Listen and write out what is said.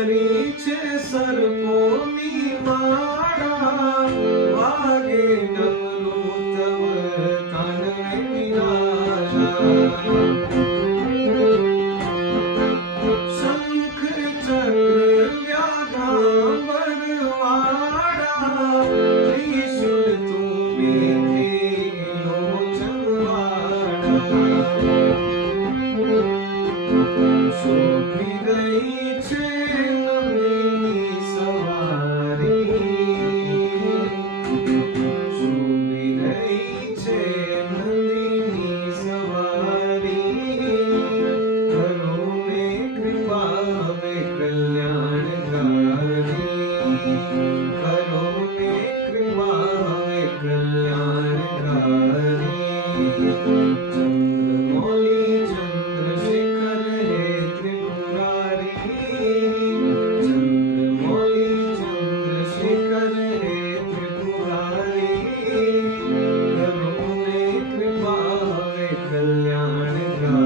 કરી છે સર્પોની માળા, વાગે ડમરું તવ કાનને નિરાળા. શંખ ચક્ર વ્યાધાંબર વાળા, ત્રિશૂળ તું બેઠી લોચનવાળા. શોભી રહી છે નંદીની સવારી, શોભી રહી છે નંદીની સવારી. કરો ને કૃપા હવે કલ્યાણકારી, કરો ને કૃપા હવે કલ્યાણકારી. ચંદ્રમૌલી ચંદ્રશેખર હે ત્રિપુરારી, ચંદ્રમૌલી ચંદ્રશેખર હે ત્રિપુરારી. કરો ને કૃપા હવે કલ્યાણકારી,